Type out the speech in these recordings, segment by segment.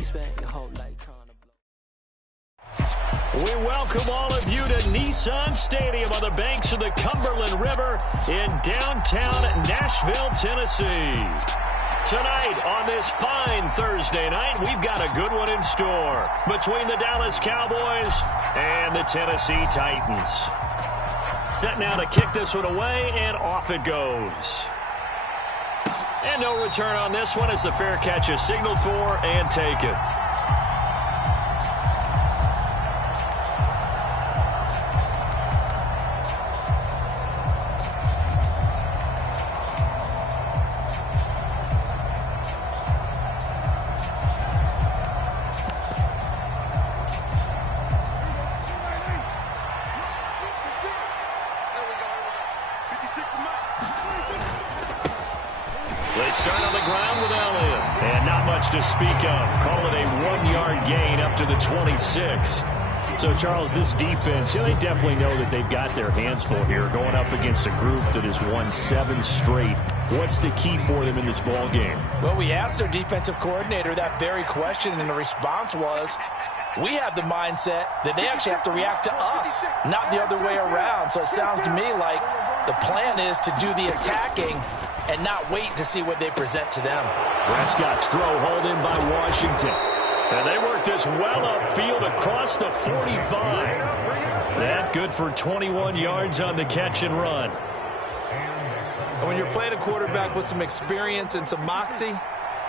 We welcome all of you to Nissan Stadium on the banks of the Cumberland River in downtown Nashville, Tennessee. Tonight on this fine Thursday night, we've got a good one in store between the Dallas Cowboys and the Tennessee Titans. Set now to kick this one away, and off it goes. And no return on this one as the fair catch is signaled for and taken. They start on the ground with Elliott. And not much to speak of. Call it a 1-yard gain up to the 26. So, Charles, this defense, they definitely know that they've got their hands full here going up against a group that has won 7 straight. What's the key for them in this ball game? Well, we asked their defensive coordinator that very question, and the response was, we have the mindset that they actually have to react to us, not the other way around. So it sounds to me like the plan is to do the attacking and not wait to see what they present to them. Prescott's throw hauled in by Washington. And they work this well upfield across the 45. That good for 21 yards on the catch and run. And when you're playing a quarterback with some experience and some moxie,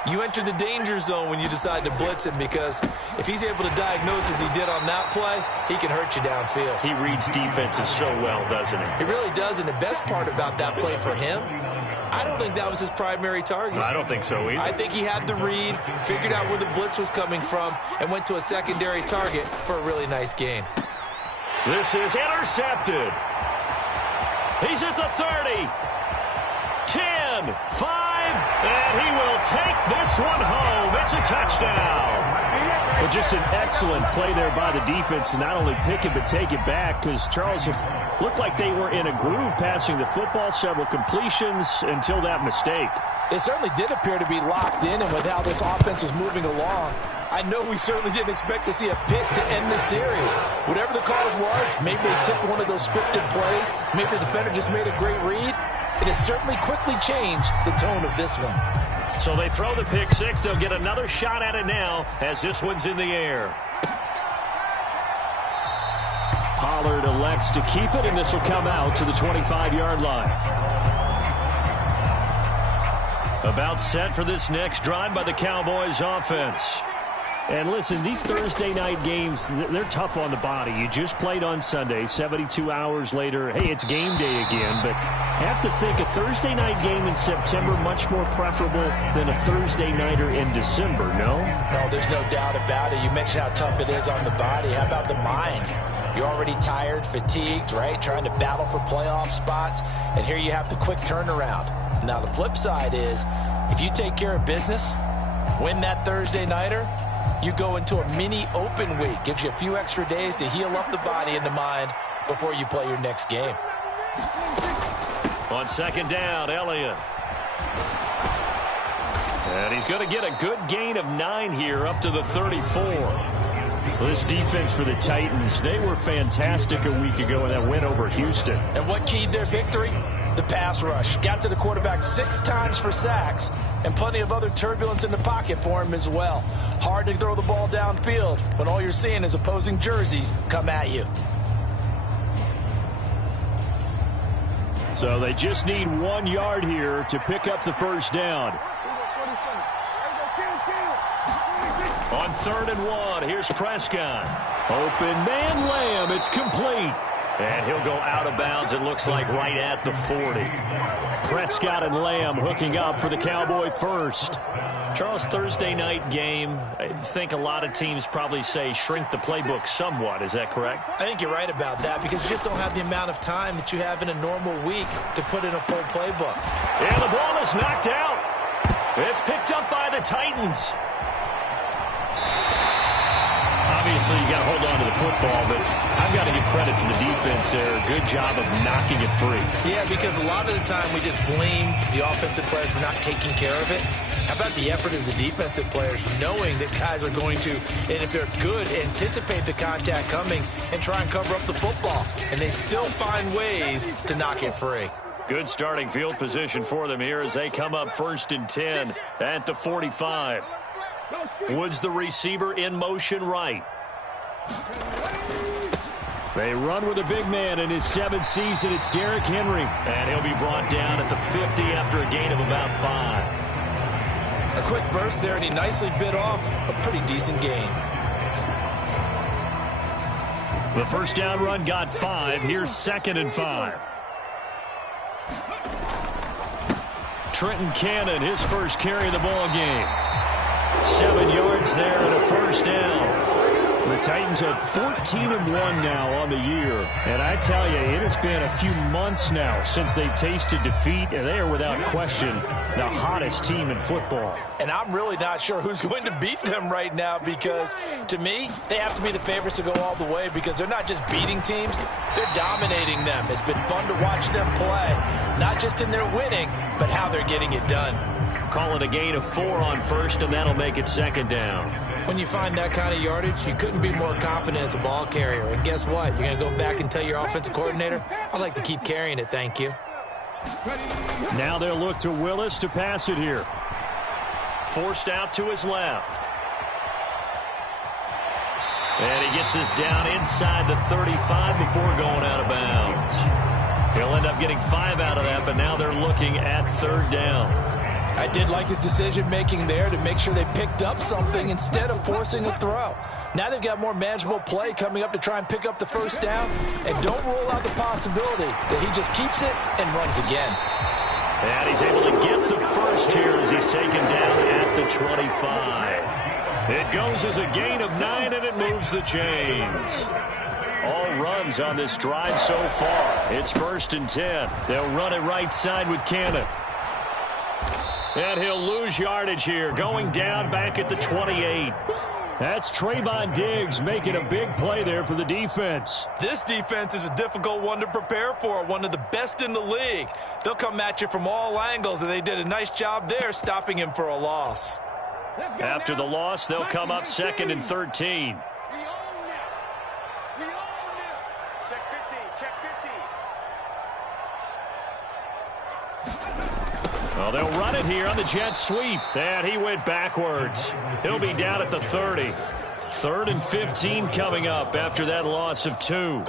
you enter the danger zone when you decide to blitz him, because if he's able to diagnose as he did on that play, he can hurt you downfield. He reads defenses so well, doesn't he? He really does, and the best part about that play for him, I don't think that was his primary target. I don't think so either. I think he had the read, figured out where the blitz was coming from, and went to a secondary target for a really nice gain. This is intercepted. He's at the 30. 10, 5, and he will take this one home. It's a touchdown. Well, just an excellent play there by the defense to not only pick it but take it back, because Charles looked like they were in a groove passing the football, several completions until that mistake. It certainly did appear to be locked in, and with how this offense was moving along, I know we certainly didn't expect to see a pick to end the series. Whatever the cause was, maybe they tipped one of those scripted plays, maybe the defender just made a great read. It has certainly quickly changed the tone of this one. So they throw the pick six. They'll get another shot at it now as this one's in the air. Pollard elects to keep it, and this will come out to the 25-yard line. About set for this next drive by the Cowboys offense. And listen, these Thursday night games, they're tough on the body. You just played on Sunday, 72 hours later. Hey, it's game day again, but have to think a Thursday night game in September much more preferable than a Thursday nighter in December, no? No, there's no doubt about it. You mentioned how tough it is on the body. How about the mind? You're already tired, fatigued, right? Trying to battle for playoff spots, and here you have the quick turnaround. Now, the flip side is, if you take care of business, win that Thursday nighter, you go into a mini open week. Gives you a few extra days to heal up the body and the mind before you play your next game. On second down, Elliott. And he's going to get a good gain of 9 here up to the 34. Well, this defense for the Titans, they were fantastic a week ago in that win over Houston. And what keyed their victory? The pass rush. Got to the quarterback 6 times for sacks, and plenty of other turbulence in the pocket for him as well. Hard to throw the ball downfield when all you're seeing is opposing jerseys come at you. So they just need 1 yard here to pick up the first down. On 3rd and 1, here's Prescott. Open man, Lamb. It's complete. And he'll go out of bounds, it looks like, right at the 40. Prescott and Lamb hooking up for the Cowboy first. Charles, Thursday night game, I think a lot of teams probably say shrink the playbook somewhat. Is that correct? I think you're right about that, because you just don't have the amount of time that you have in a normal week to put in a full playbook. And the ball is knocked out. It's picked up by the Titans. Obviously, you got to hold on to the football, but I've got to give credit to the defense there. Good job of knocking it free. Yeah, because a lot of the time we just blame the offensive players for not taking care of it. How about the effort of the defensive players knowing that guys are going to, and if they're good, anticipate the contact coming and try and cover up the football. And they still find ways to knock it free. Good starting field position for them here as they come up 1st and 10 at the 45. Woods the receiver in motion right. They run with a big man in his 7th season. It's Derrick Henry. And he'll be brought down at the 50 after a gain of about 5. A quick burst there, and he nicely bit off a pretty decent gain. The first down run got 5. Here's 2nd and 5. Trenton Cannon, his first carry of the ball game. 7 yards there and a first down. The Titans have 14-1 now on the year. And I tell you, it has been a few months now since they've tasted defeat, and they are without question the hottest team in football. And I'm really not sure who's going to beat them right now because, to me, they have to be the favorites to go all the way because they're not just beating teams, they're dominating them. It's been fun to watch them play, not just in their winning, but how they're getting it done. Call it a gain of 4 on first, and that'll make it 2nd down. When you find that kind of yardage, you couldn't be more confident as a ball carrier. And guess what? You're going to go back and tell your offensive coordinator, I'd like to keep carrying it, thank you. Now they'll look to Willis to pass it here. Forced out to his left. And he gets us down inside the 35 before going out of bounds. He'll end up getting 5 out of that, but now they're looking at 3rd down. I did like his decision-making there to make sure they picked up something instead of forcing a throw. Now they've got more manageable play coming up to try and pick up the first down, and don't rule out the possibility that he just keeps it and runs again. And he's able to get the first here as he's taken down at the 25. It goes as a gain of 9, and it moves the chains. All runs on this drive so far. It's 1st and 10. They'll run it right side with Cannon. And he'll lose yardage here, going down back at the 28. That's Trayvon Diggs making a big play there for the defense. This defense is a difficult one to prepare for, one of the best in the league. They'll come at you from all angles, and they did a nice job there stopping him for a loss. After the loss, they'll come up 2nd and 13. Well, they'll run it here on the jet sweep. And he went backwards. He'll be down at the 30. 3rd and 15 coming up after that loss of 2.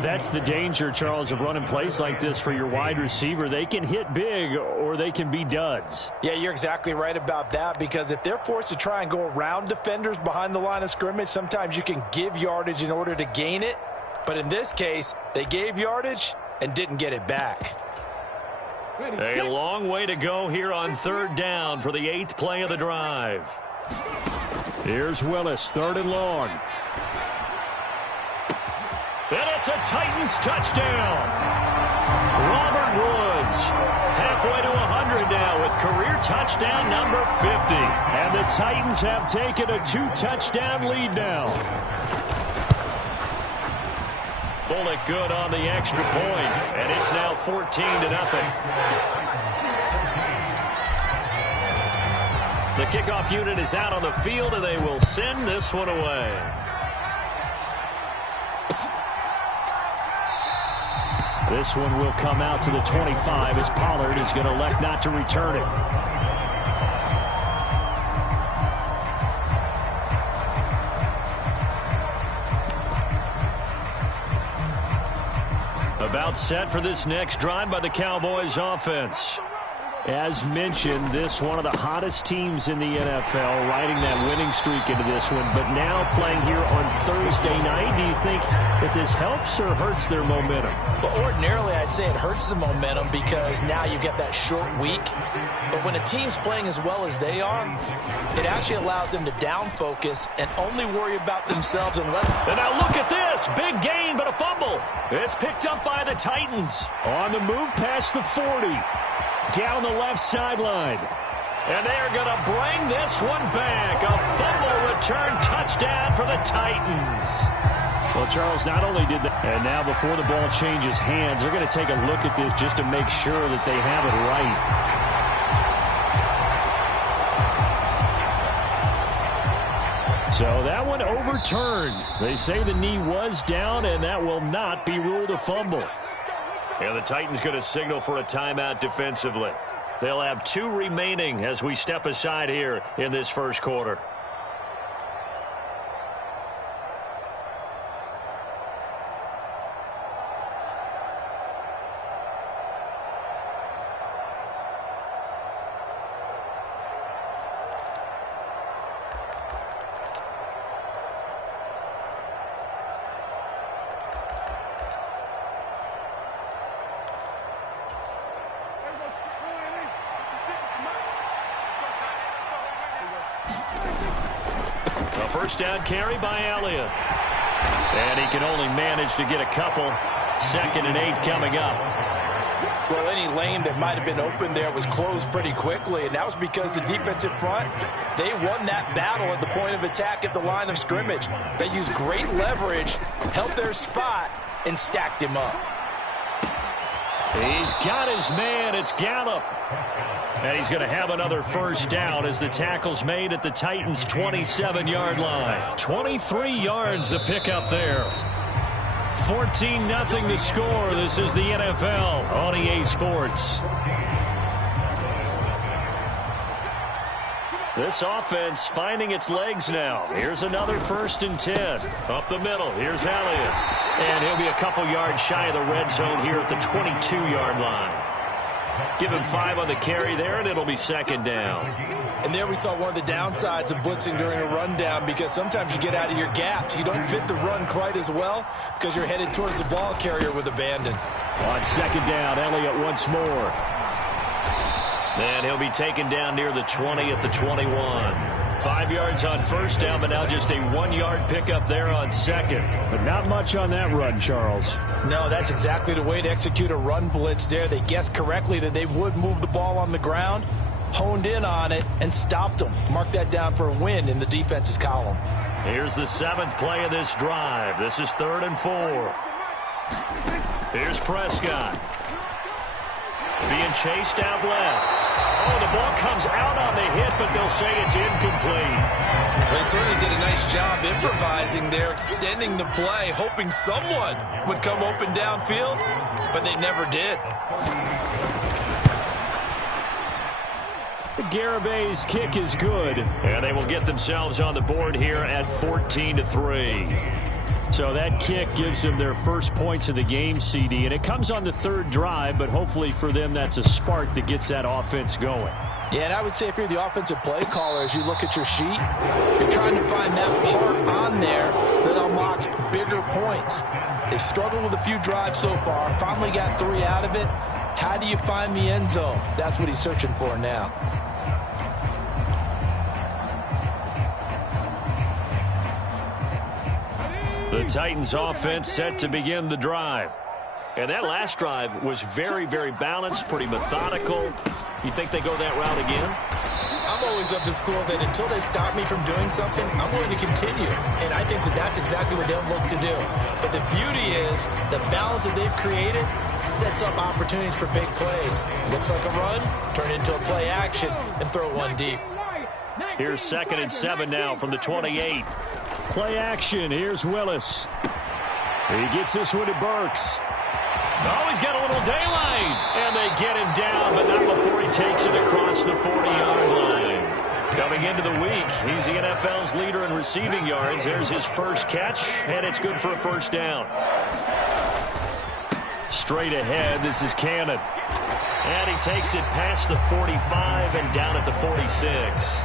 That's the danger, Charles, of running plays like this for your wide receiver. They can hit big or they can be duds. Yeah, you're exactly right about that because if they're forced to try and go around defenders behind the line of scrimmage, sometimes you can give yardage in order to gain it. But in this case, they gave yardage and didn't get it back. A long way to go here on 3rd down for the 8th play of the drive. Here's Willis, 3rd and long. And it's a Titans touchdown. Robert Woods halfway to 100 now with career touchdown number 50. And the Titans have taken a 2-touchdown lead now. Bullock good on the extra point, and it's now 14-0. The kickoff unit is out on the field, and they will send this one away. This one will come out to the 25 as Pollard is going to elect not to return it. About set for this next drive by the Cowboys offense. As mentioned, this one of the hottest teams in the NFL, riding that winning streak into this one, but now playing here on Thursday night. Do you think that this helps or hurts their momentum? Well, ordinarily, I'd say it hurts the momentum because now you get that short week. But when a team's playing as well as they are, it actually allows them to down focus and only worry about themselves unless... And now look at this. Big gain, but a fumble. It's picked up by the Titans. On the move past the 40. Down the left sideline. And they are going to bring this one back. A fumble return touchdown for the Titans. Well, Charles, not only did that, and now before the ball changes hands, they're going to take a look at this just to make sure that they have it right. So that one overturned. They say the knee was down, and that will not be ruled a fumble. And the Titans going to signal for a timeout defensively. They'll have 2 remaining as we step aside here in this first quarter. First down carry by Elliott. And he can only manage to get a couple. 2nd and 8 coming up. Well, any lane that might have been open there was closed pretty quickly, and that was because the defensive front, they won that battle at the point of attack at the line of scrimmage. They used great leverage, held their spot, and stacked him up. He's got his man. It's Gallup. And he's going to have another first down as the tackle's made at the Titans' 27-yard line. 23 yards to pick up there. 14-0 the score. This is the NFL on EA Sports. This offense finding its legs now. Here's another 1st and 10. Up the middle. Here's Elliott. And he'll be a couple yards shy of the red zone here at the 22-yard line. Give him 5 on the carry there, and it'll be 2nd down. And there we saw one of the downsides of blitzing during a rundown, because sometimes you get out of your gaps. You don't fit the run quite as well because you're headed towards the ball carrier with abandon. On 2nd down, Elliott once more. And he'll be taken down near the 20 at the 21. 5 yards on first down, but now just a 1-yard pickup there on 2nd. But not much on that run, Charles. No, that's exactly the way to execute a run blitz there. They guessed correctly that they would move the ball on the ground, honed in on it, and stopped them. Mark that down for a win in the defense's column. Here's the 7th play of this drive. This is 3rd and 4. Here's Prescott. Being chased out left. Oh, the ball comes out on the hit, but they'll say it's incomplete. They certainly did a nice job improvising there, extending the play, hoping someone would come open downfield, but they never did. Garabay's kick is good. And they will get themselves on the board here at 14-3. So that kick gives them their first points of the game, CD, and it comes on the 3rd drive, but hopefully for them that's a spark that gets that offense going. Yeah, and I would say if you're the offensive play caller, as you look at your sheet, you're trying to find that part on there that unlocks bigger points. They've struggled with a few drives so far, finally got 3 out of it. How do you find the end zone? That's what he's searching for now. The Titans offense set to begin the drive. And that last drive was very, very balanced, pretty methodical. You think they go that route again? I'm always of the school that until they stop me from doing something, I'm going to continue. And I think that that's exactly what they'll look to do. But the beauty is the balance that they've created sets up opportunities for big plays. Looks like a run, turn into a play action, and throw one deep. Here's 2nd and 7 now from the 28. Play action. Here's Willis. He gets this one to Burks. Oh, he's got a little daylight. And they get him down, but not before he takes it across the 40-yard line. Coming into the week, he's the NFL's leader in receiving yards. There's his first catch, and it's good for a first down. Straight ahead, this is Cannon. And he takes it past the 45 and down at the 46.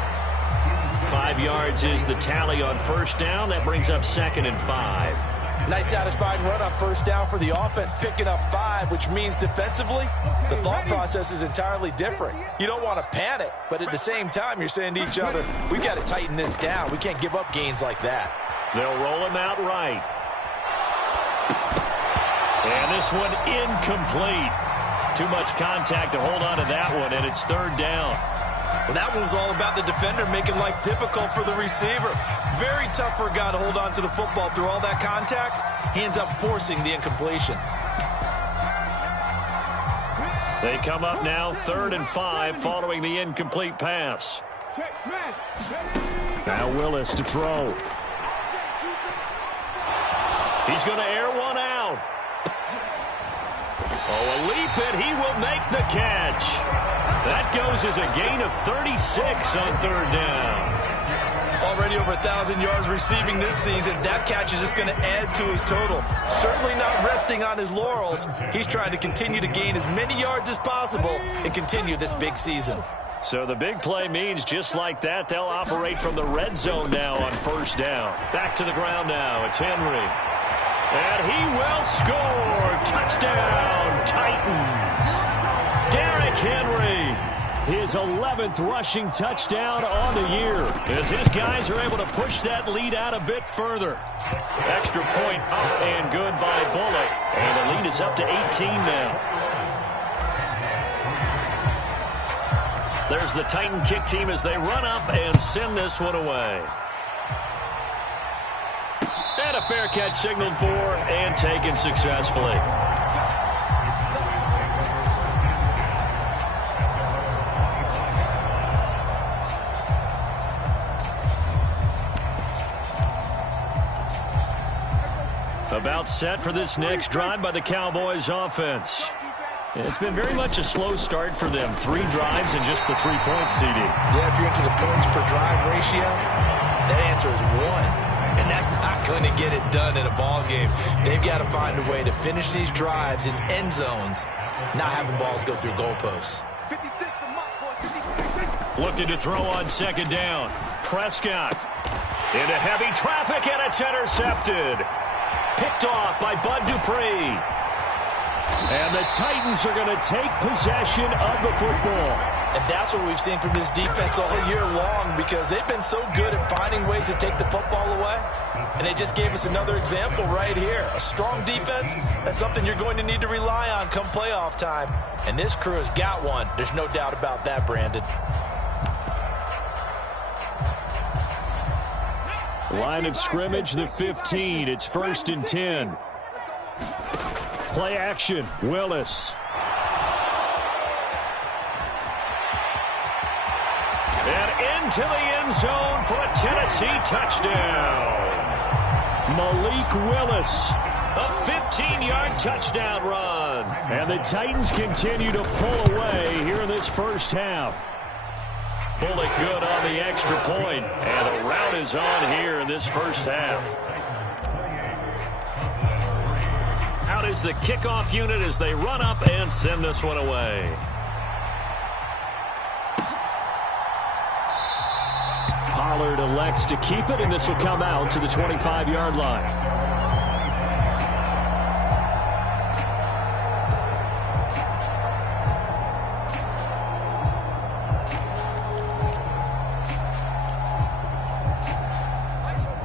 5 yards is the tally on first down. That brings up 2nd and 5. Nice satisfying run on first down for the offense, picking up 5, which means defensively, the thought process is entirely different. You don't want to panic, but at the same time, you're saying to each other, we've got to tighten this down. We can't give up gains like that. They'll roll him out right. And this one incomplete. Too much contact to hold on to that one, and it's 3rd down. Well, that one was all about the defender making life difficult for the receiver. Very tough for a guy to hold on to the football through all that contact. He ends up forcing the incompletion. They come up now 3rd and 5 following the incomplete pass. Now Willis to throw. He's going to air one out. Oh, a leap, and he will make the catch. That goes as a gain of 36 on 3rd down. Already over 1,000 yards receiving this season. That catch is just going to add to his total. Certainly not resting on his laurels. He's trying to continue to gain as many yards as possible and continue this big season. So the big play means just like that, they'll operate from the red zone now on 1st down. Back to the ground now. It's Henry. And he will score. Touchdown, Titans. Derrick Henry. His 11th rushing touchdown on the year, as his guys are able to push that lead out a bit further. Extra point up and good by Bullock. And the lead is up to 18 now. There's the Titan kick team as they run up and send this one away. And a fair catch signaled for and taken successfully. About set for this next drive by the Cowboys offense. It's been very much a slow start for them. 3 drives and just the 3 points, CD. Yeah, if you're into the points per drive ratio, that answer is 1. And that's not going to get it done in a ball game. They've got to find a way to finish these drives in end zones, not having balls go through goalposts. Looking to throw on 2nd down. Prescott into heavy traffic, and it's intercepted. Picked off by Bud Dupree. And the Titans are going to take possession of the football. And that's what we've seen from this defense all year long, because they've been so good at finding ways to take the football away. And they just gave us another example right here. A strong defense, that's something you're going to need to rely on come playoff time. And this crew has got one. There's no doubt about that, Brandon. Line of scrimmage, the 15. It's 1st and 10. Play action, Willis. And into the end zone for a Tennessee touchdown. Malik Willis. A 15-yard touchdown run. And the Titans continue to pull away here in this 1st half. Bullock good on the extra point. And the route is on here in this 1st half. Out is the kickoff unit as they run up and send this one away. Pollard elects to keep it, and this will come out to the 25-yard line.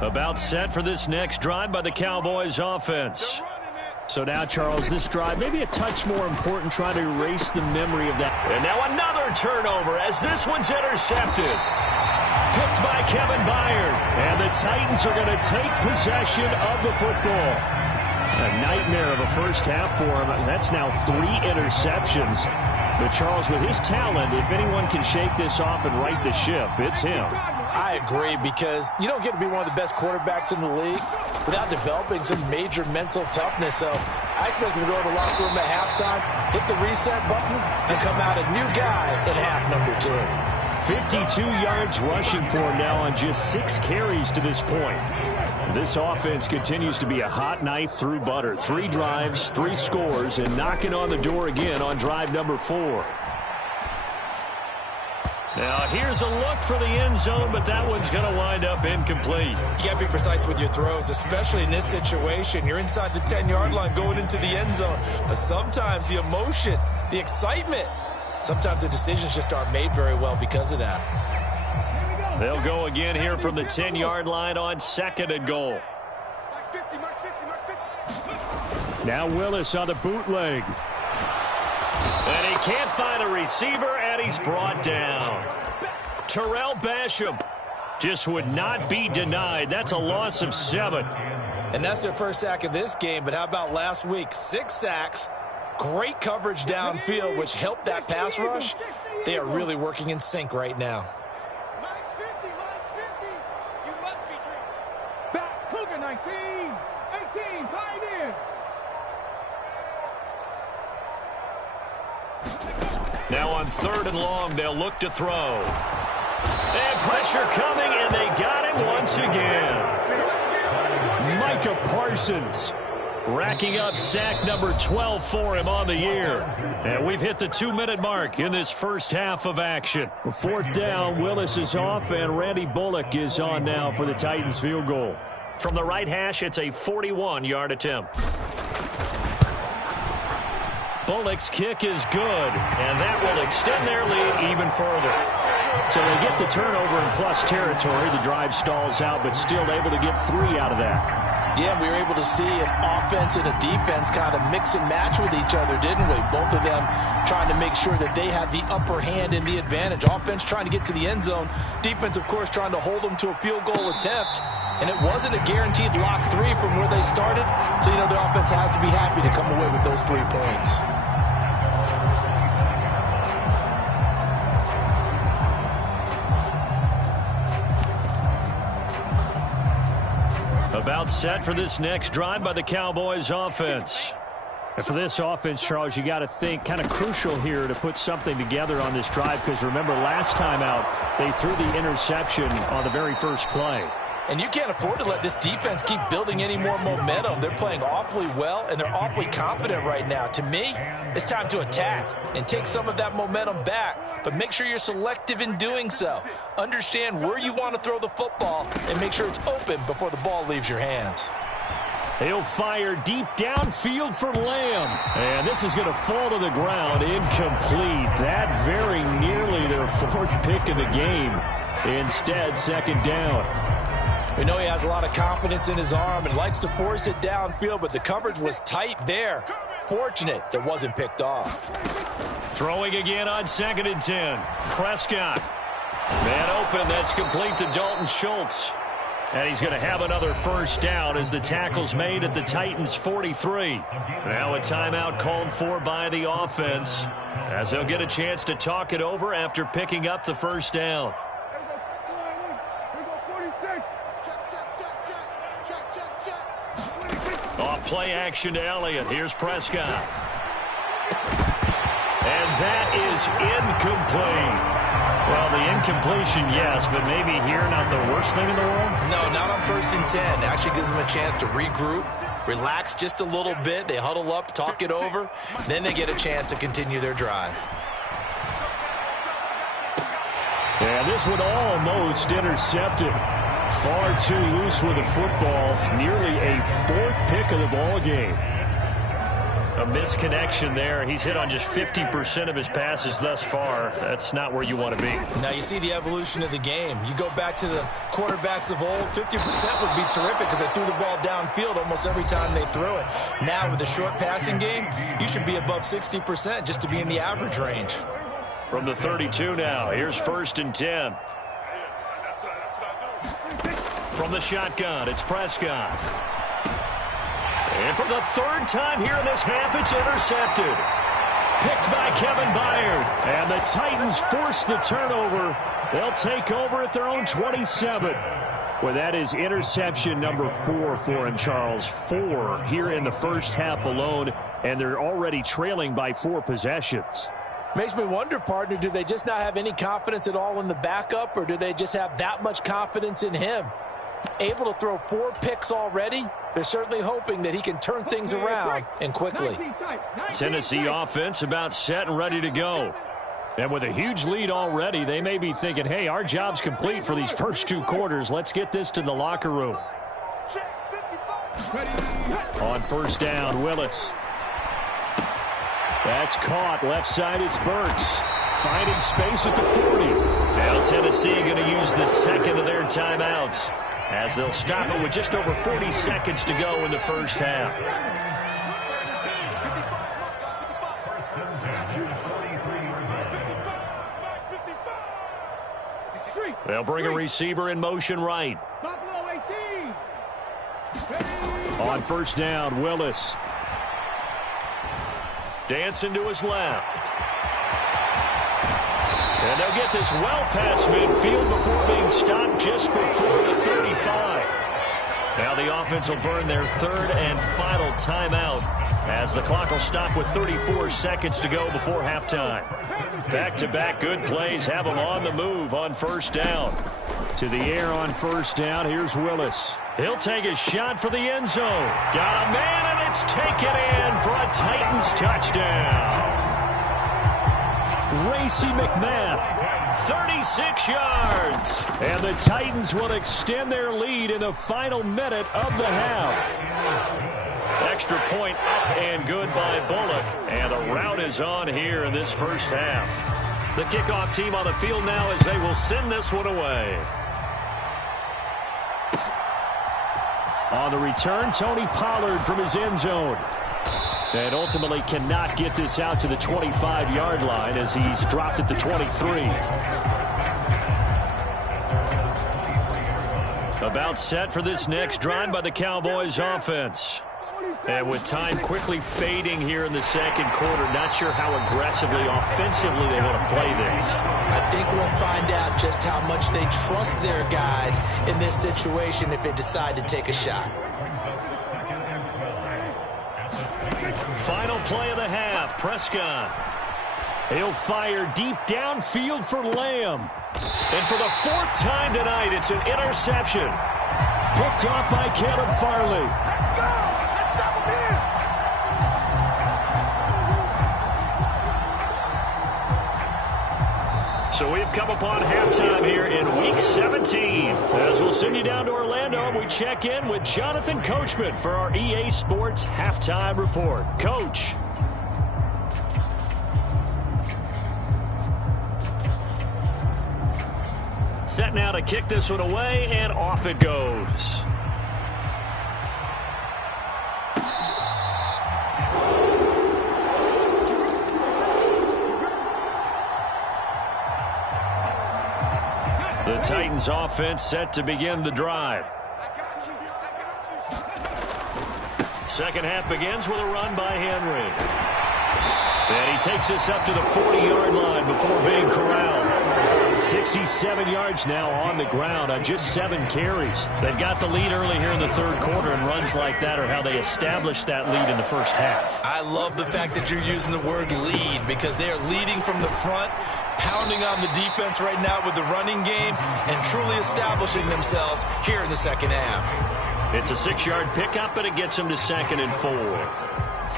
About set for this next drive by the Cowboys offense. So now, Charles, this drive maybe a touch more important, trying to erase the memory of that. And now another turnover as this one's intercepted. Picked by Kevin Byard. And the Titans are going to take possession of the football. A nightmare of a 1st half for him. That's now 3 interceptions. But Charles, with his talent, if anyone can shake this off and right the ship, it's him. I agree, because you don't get to be one of the best quarterbacks in the league without developing some major mental toughness. So I expect him to go to the locker room at halftime, hit the reset button, and come out a new guy in half number 2. 52 yards rushing for him now on just 6 carries to this point. This offense continues to be a hot knife through butter. 3 drives, 3 scores, and knocking on the door again on drive number 4. Now here's a look for the end zone, but that one's going to wind up incomplete. You got to be precise with your throws, especially in this situation. You're inside the 10-yard line going into the end zone. But sometimes the emotion, the excitement, sometimes the decisions just aren't made very well because of that. They'll go again here from the 10-yard line on 2nd and goal. Now Willis on the bootleg. And he can't find a receiver, and he's brought down. Terrell Basham just would not be denied. That's a loss of 7. And that's their first sack of this game, but how about last week? 6 sacks, great coverage downfield, which helped that pass rush. They are really working in sync right now. Mike's 50, Mike's 50. You must be dreaming. Back, Cougar 19, 18, Pioneer. Now on 3rd and long, they'll look to throw. And pressure coming, and they got him once again. Micah Parsons racking up sack number 12 for him on the year. And we've hit the 2-minute mark in this first half of action. 4th down, Willis is off, and Randy Bullock is on now for the Titans field goal. From the right hash, it's a 41-yard attempt. Bullock's kick is good, and that will extend their lead even further. So they get the turnover in plus territory. The drive stalls out, but still able to get 3 out of that. Yeah, we were able to see an offense and a defense kind of mix and match with each other, didn't we? Both of them trying to make sure that they have the upper hand and the advantage. Offense trying to get to the end zone. Defense, of course, trying to hold them to a field goal attempt. And it wasn't a guaranteed lock 3 from where they started. So, you know, the offense has to be happy to come away with those 3 points. About set for this next drive by the Cowboys offense. And for this offense, Charles, you got to think kind of crucial here to put something together on this drive, because remember last time out they threw the interception on the very first play. And you can't afford to let this defense keep building any more momentum. They're playing awfully well, and they're awfully confident right now. To me, it's time to attack and take some of that momentum back, but make sure you're selective in doing so. Understand where you want to throw the football and make sure it's open before the ball leaves your hands. He'll fire deep downfield for Lamb. And this is going to fall to the ground, incomplete. That very nearly their 4th pick of the game. Instead, 2nd down. We know he has a lot of confidence in his arm and likes to force it downfield, but the coverage was tight there. Fortunate it wasn't picked off. Throwing again on 2nd and 10. Prescott. Man open, that's complete to Dalton Schultz. And he's going to have another first down as the tackle's made at the Titans' 43. Now a timeout called for by the offense, as they'll get a chance to talk it over after picking up the first down. Off play action to Elliott. Here's Prescott. And that is incomplete. Well, the incompletion, yes, but maybe here not the worst thing in the world? No, not on 1st and 10. Actually gives them a chance to regroup, relax just a little bit. They huddle up, talk it over. Then they get a chance to continue their drive. And this one almost intercepted. Far too loose with the football. Nearly a 4th pick of the ball game. A misconnection there. He's hit on just 50% of his passes thus far. That's not where you want to be. Now you see the evolution of the game. You go back to the quarterbacks of old, 50% would be terrific because they threw the ball downfield almost every time they threw it. Now with the short passing game, you should be above 60% just to be in the average range. From the 32 now, here's 1st and 10. From the shotgun, it's Prescott. And for the 3rd time here in this half, it's intercepted. Picked by Kevin Byard. And the Titans force the turnover. They'll take over at their own 27. Well, that is interception number 4 for him, Charles. 4 here in the first half alone, and they're already trailing by 4 possessions. Makes me wonder, partner, do they just not have any confidence at all in the backup, or do they just have that much confidence in him? Able to throw 4 picks already, they're certainly hoping that he can turn things around and quickly. Tennessee offense about set and ready to go. And with a huge lead already, they may be thinking, hey, our job's complete for these first 2 quarters. Let's get this to the locker room. On 1st down, Willis. That's caught. Left side, it's Burks. Finding space at the 40. Now Tennessee going to use the 2nd of their timeouts, as they'll stop it with just over 40 seconds to go in the first half. They'll bring a receiver in motion right. Buffalo 18. On first down, Willis. Dancing to his left. And they'll get this well past midfield before being stopped just before the 35. Now the offense will burn their third and final timeout as the clock will stop with 34 seconds to go before halftime. Back-to-back good plays have them on the move on first down. To the air on first down, here's Willis. He'll take a shot for the end zone. Got a man, and it's taken in for a Titans touchdown. Racy McMath, 36 yards. and the Titans will extend their lead in the final minute of the half. Extra point up and good by Bullock, and the route is on here in this first half. The kickoff team on the field now as they will send this one away. On the return, Tony Pollard from his end zone. And ultimately cannot get this out to the 25-yard line as he's dropped at the 23. About set for this next drive by the Cowboys offense. And with time quickly fading here in the second quarter, not sure how aggressively, offensively they want to play this. I think we'll find out just how much they trust their guys in this situation if they decide to take a shot. Final play of the half, Prescott. He'll fire deep downfield for Lamb. And for the fourth time tonight, it's an interception. Picked off by Caleb Farley. So we've come upon halftime here in Week 17. As we'll send you down to Orlando, we check in with Jonathan Coachman for our EA Sports Halftime Report. Coach. Set now to kick this one away, and off it goes. The Titans offense set to begin the drive. Second half begins with a run by Henry. And he takes this up to the 40-yard line before being corralled. 67 yards now on the ground on just 7 carries. They've got the lead early here in the third quarter, and runs like that are how they establish that lead in the first half. I love the fact that you're using the word lead because they are leading from the front, pounding on the defense right now with the running game, and truly establishing themselves here in the second half. It's a 6-yard pickup, but it gets them to 2nd and 4.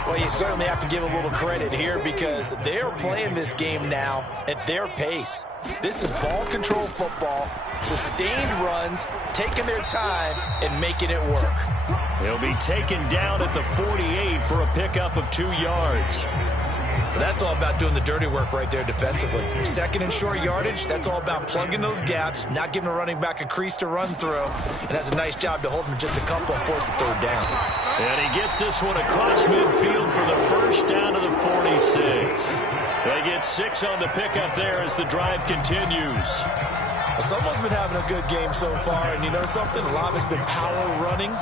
Well, you certainly have to give a little credit here because they're playing this game now at their pace. This is ball control football, sustained runs, taking their time, and making it work. He'll be taken down at the 48 for a pickup of 2 yards. That's all about doing the dirty work right there defensively. Second and short yardage, that's all about plugging those gaps, not giving a running back a crease to run through, and that's a nice job to hold him just a couple and force the third down. And he gets this one across midfield for the first down to the 46. They get 6 on the pickup there as the drive continues. Well, someone's been having a good game so far, and you know something? A lot of it's been power running.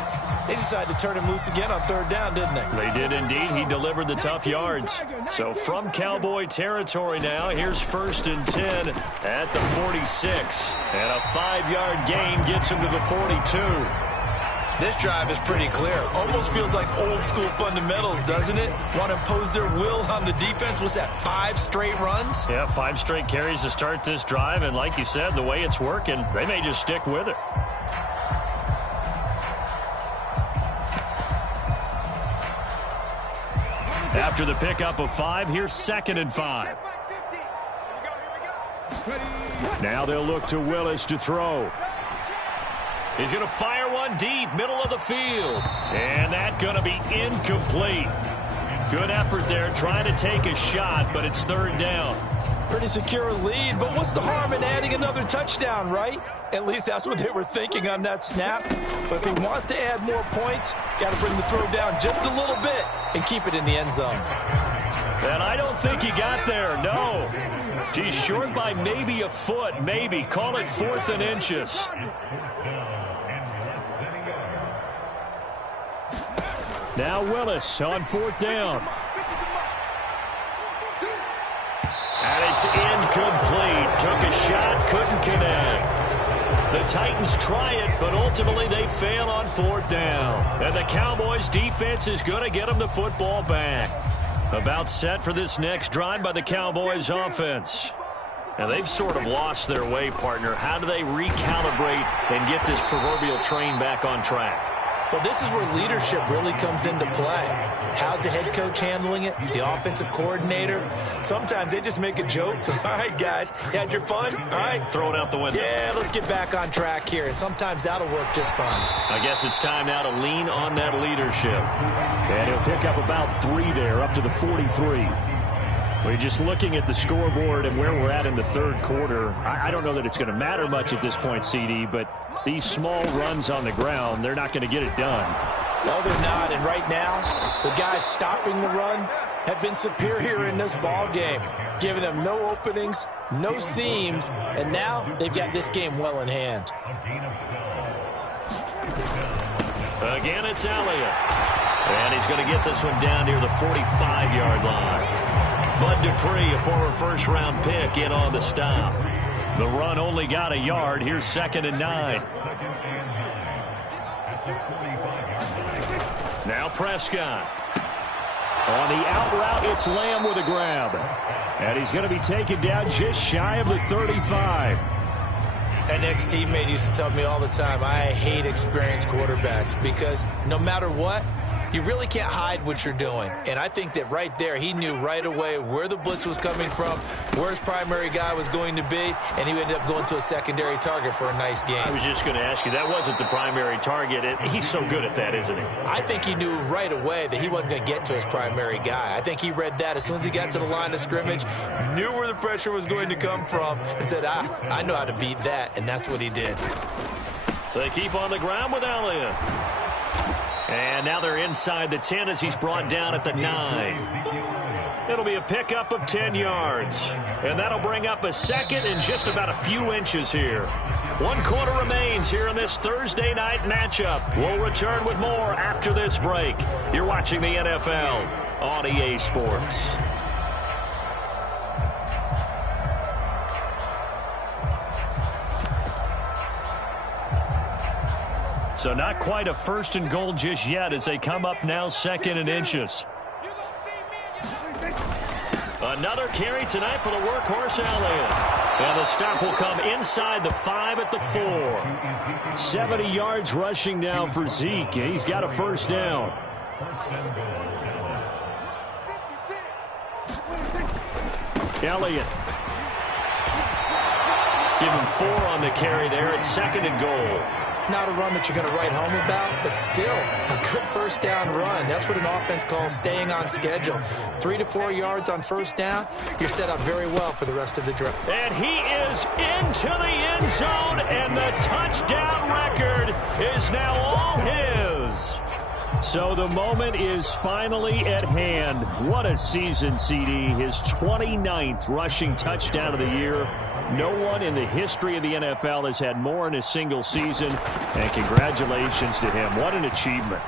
They decided to turn him loose again on third down, didn't they? They did indeed. He delivered the tough yards. So from Cowboy territory now, here's 1st and 10 at the 46. And a 5-yard gain gets him to the 42. This drive is pretty clear. Almost feels like old school fundamentals, doesn't it? Want to impose their will on the defense. Was that 5 straight runs? Yeah, 5 straight carries to start this drive. And like you said, the way it's working, they may just stick with it. After the pickup of 5, here's 2nd and 5. Now they'll look to Willis to throw. He's going to fire one deep, middle of the field. And that's going to be incomplete. Good effort there, trying to take a shot, but it's 3rd down. Pretty secure lead, but what's the harm in adding another touchdown, right? At least that's what they were thinking on that snap. But if he wants to add more points, got to bring the throw down just a little bit and keep it in the end zone. And I don't think he got there, no. He's short by maybe a foot, maybe. Call it 4th and inches. Now Willis on 4th down. And it's incomplete. Took a shot, couldn't connect. The Titans try it, but ultimately they fail on 4th down. And the Cowboys defense is going to get them the football back. About set for this next drive by the Cowboys offense. Now they've sort of lost their way, partner. How do they recalibrate and get this proverbial train back on track? Well, this is where leadership really comes into play. How's the head coach handling it? The offensive coordinator? Sometimes they just make a joke. All right, guys, you had your fun? All right. Throw it out the window. Yeah, let's get back on track here. And sometimes that'll work just fine. I guess it's time now to lean on that leadership. And he'll pick up about 3 there, up to the 43. We're just looking at the scoreboard and where we're at in the 3rd quarter. I don't know that it's going to matter much at this point, CD, but these small runs on the ground, they're not going to get it done. No, they're not. And right now, the guys stopping the run have been superior in this ball game, giving them no openings, no seams, and now they've got this game well in hand. Again, it's Elliott. And he's going to get this one down near the 45-yard line. Bud Dupree, a former first-round pick, in on the stop. The run only got a yard. Here's 2nd and 9. Now Prescott. On the out route, it's Lamb with a grab. And he's going to be taken down just shy of the 35. An ex-teammate used to tell me all the time, I hate experienced quarterbacks because no matter what, you really can't hide what you're doing. And I think that right there, he knew right away where the blitz was coming from, where his primary guy was going to be, and he ended up going to a secondary target for a nice game. I was just going to ask you, that wasn't the primary target. He's so good at that, isn't he? I think he knew right away that he wasn't going to get to his primary guy. I think he read that as soon as he got to the line of scrimmage, knew where the pressure was going to come from, and said, I know how to beat that, and that's what he did. They keep on the ground with Elliott. And now they're inside the 10 as he's brought down at the 9. It'll be a pickup of 10 yards. And that'll bring up a 2nd and just about a few inches here. 1 quarter remains here in this Thursday night matchup. We'll return with more after this break. You're watching the NFL on EA Sports. So not quite a 1st and goal just yet as they come up now 2nd and inches. Another carry tonight for the workhorse Elliott. And the stop will come inside the 5 at the 4. 70 yards rushing now for Zeke. He's got a 1st down. Elliott. Give him 4 on the carry there at 2nd and goal. Not a run that you're going to write home about, but still a good 1st down run. That's what an offense calls staying on schedule. 3 to 4 yards on 1st down, you're set up very well for the rest of the drive. And he is into the end zone, and the touchdown record is now all his. So the moment is finally at hand. What a season, CD. His 29th rushing touchdown of the year. No one in the history of the NFL has had more in a single season, and congratulations to him. What an achievement.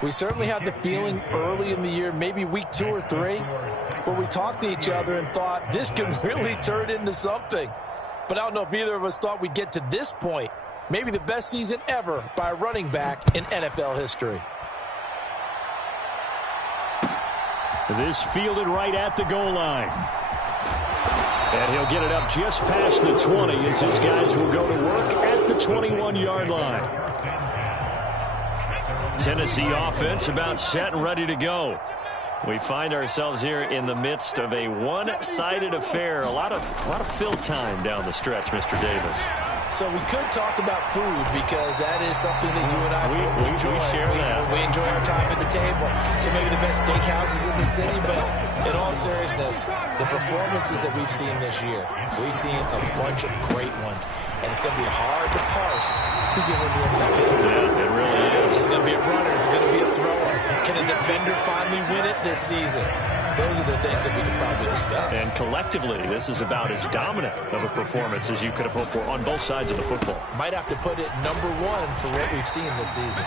We certainly had the feeling early in the year, maybe week 2 or 3, where we talked to each other and thought this could really turn into something. But I don't know if either of us thought we'd get to this point. Maybe the best season ever by a running back in NFL history. This fielded right at the goal line. And he'll get it up just past the 20 as his guys will go to work at the 21-yard line. Tennessee offense about set and ready to go. We find ourselves here in the midst of a one-sided affair. A lot of fill time down the stretch, Mr. Davis. So we could talk about food because that is something that you and I enjoy. We share that. We enjoy our time at the table. So maybe the best steakhouses in the city, but in all seriousness, the performances that we've seen this year, we've seen a bunch of great ones. And it's going to be hard to parse who's going to win the MVP. Yeah, it really is. It's going to be a runner. It's going to be a thrower. Can a defender finally win it this season? those are the things that we could probably discuss. And collectively, this is about as dominant of a performance as you could have hoped for on both sides of the football. Might have to put it number one for what we've seen this season.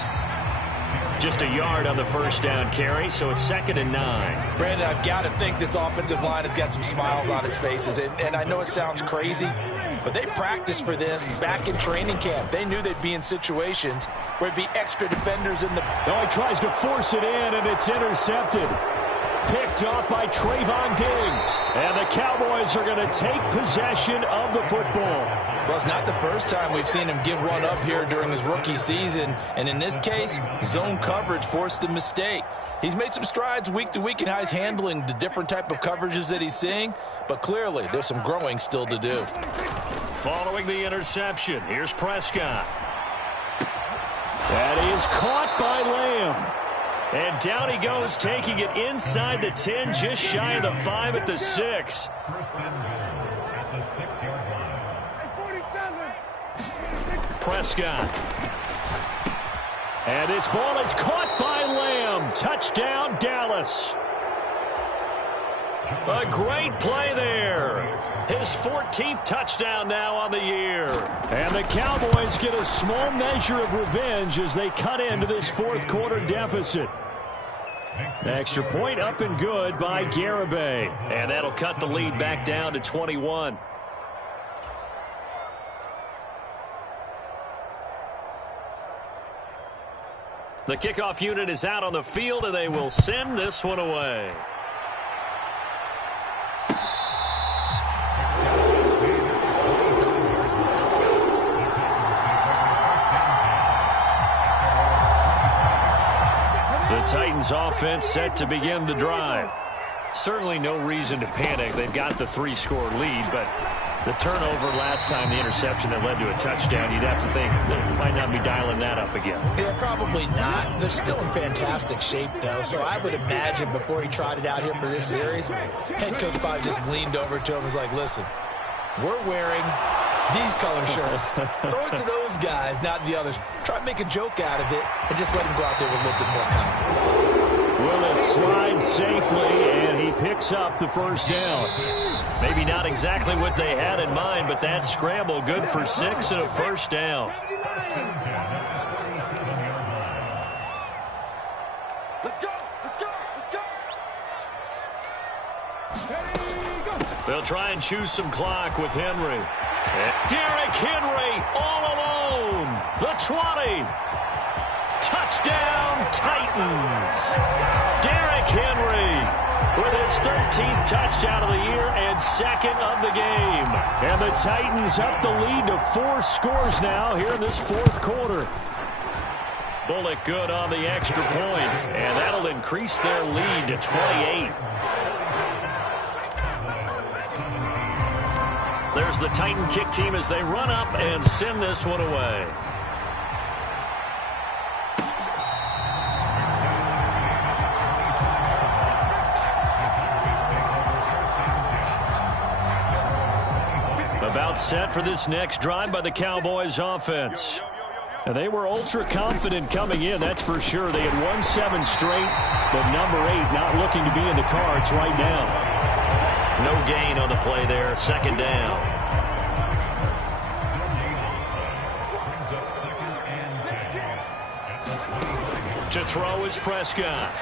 Just a yard on the first down carry, so it's 2nd and 9. Brandon, I've got to think this offensive line has got some smiles on its faces. And I know it sounds crazy, but they practiced for this back in training camp. They knew they'd be in situations where it'd be extra defenders in the... Oh, he tries to force it in, and it's intercepted. Picked off by Trayvon Diggs. And the Cowboys are going to take possession of the football. Well, it's not the first time we've seen him give one up here during his rookie season. And in this case, zone coverage forced the mistake. He's made some strides week to week in how he's handling the different type of coverages that he's seeing. But clearly, there's some growing still to do. Following the interception, here's Prescott. That is caught by Lamb. And down he goes, taking it inside the 10, just shy of the 5 at the 6. Prescott. And this ball is caught by Lamb. Touchdown, Dallas. A great play there. His 14th touchdown now on the year. And the Cowboys get a small measure of revenge as they cut into this fourth quarter deficit. Extra point up and good by Garibay. And that'll cut the lead back down to 21. The kickoff unit is out on the field, and they will send this one away. The Titans offense set to begin the drive. Certainly no reason to panic. They've got the 3-score lead, but the turnover last time, the interception that led to a touchdown, you'd have to think they might not be dialing that up again. Yeah, probably not. They're still in fantastic shape, though, so I would imagine before he trotted out here for this series, head coach probably just leaned over to him and was like, listen, we're wearing these color shirts. Throw it to those guys, not the others. Try to make a joke out of it and just let him go out there with a little bit more confidence. Willis slides safely, and he picks up the first down. Maybe not exactly what they had in mind, but that scramble good for 6 and a first down. Let's go! Let's go! Let's go! They'll try and choose some clock with Henry. Derrick Henry all alone. The 20. Touchdown, Titans. Derrick Henry with his 13th touchdown of the year and 2nd of the game. And the Titans up the lead to 4 scores now here in this fourth quarter. Bullock good on the extra point, and that'll increase their lead to 28. There's the Titan kick team as they run up and send this one away. About set for this next drive by the Cowboys offense. And they were ultra confident coming in, that's for sure. They had won 7 straight, but number 8 not looking to be in the cards right now. No gain on the play there, 2nd down. To throw is Prescott.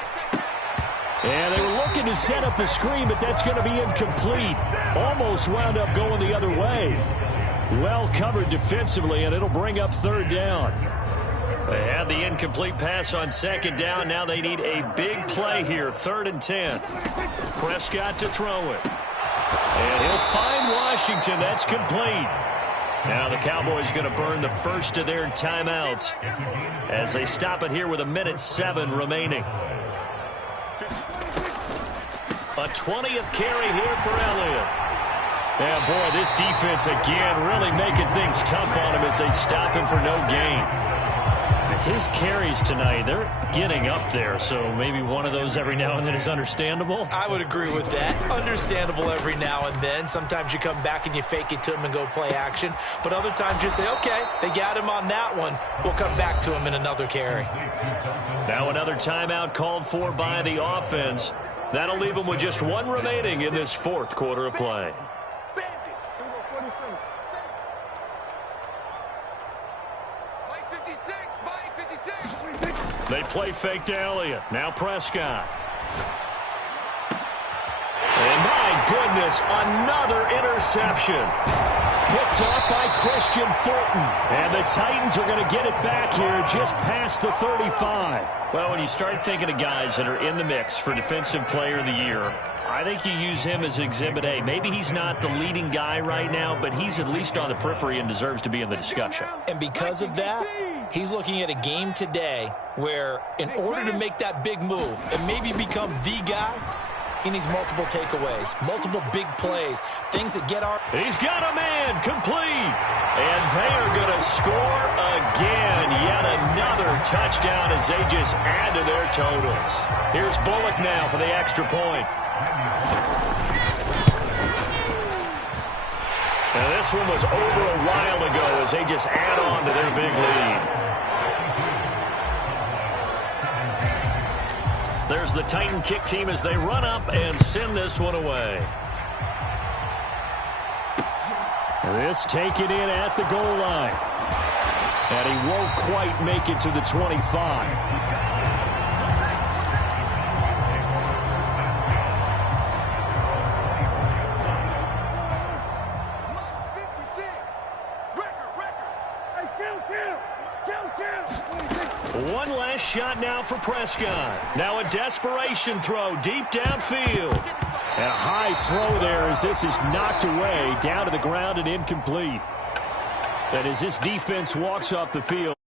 And they were looking to set up the screen, but that's going to be incomplete. Almost wound up going the other way. Well covered defensively, and it'll bring up 3rd down. They had the incomplete pass on 2nd down. Now they need a big play here, 3rd and 10. Prescott to throw it. And he'll find Washington. That's complete. Now the Cowboys going to burn the first of their timeouts as they stop it here with 1:07 remaining. A 20th carry here for Elliott. Yeah, boy, this defense again really making things tough on him as they stop him for no gain. His carries tonight, they're getting up there, so maybe one of those every now and then is understandable. I would agree with that. Understandable every now and then. Sometimes you come back and you fake it to him and go play action. But other times you say, okay, they got him on that one. We'll come back to him in another carry. Now another timeout called for by the offense. That'll leave them with just one remaining in this fourth quarter of play. They play fake to Elliott. Now Prescott. And my goodness, another interception. Picked off by Christian Fulton. And the Titans are going to get it back here just past the 35. Well, when you start thinking of guys that are in the mix for Defensive Player of the Year, I think you use him as Exhibit A. Maybe he's not the leading guy right now, but he's at least on the periphery and deserves to be in the discussion. And because of that, he's looking at a game today where in order to make that big move and maybe become the guy, he needs multiple takeaways, multiple big plays, things that get our... He's got a man complete. And they are going to score again. Yet another touchdown as they just add to their totals. Here's Bullock now for the extra point. Now this one was over a while ago as they just add on to their big lead. There's the Titan kick team as they run up and send this one away. This taken in at the goal line. And he won't quite make it to the 25. One last shot now for Prescott. Now a desperation throw deep downfield. A high throw there as this is knocked away down to the ground and incomplete. And as this defense walks off the field.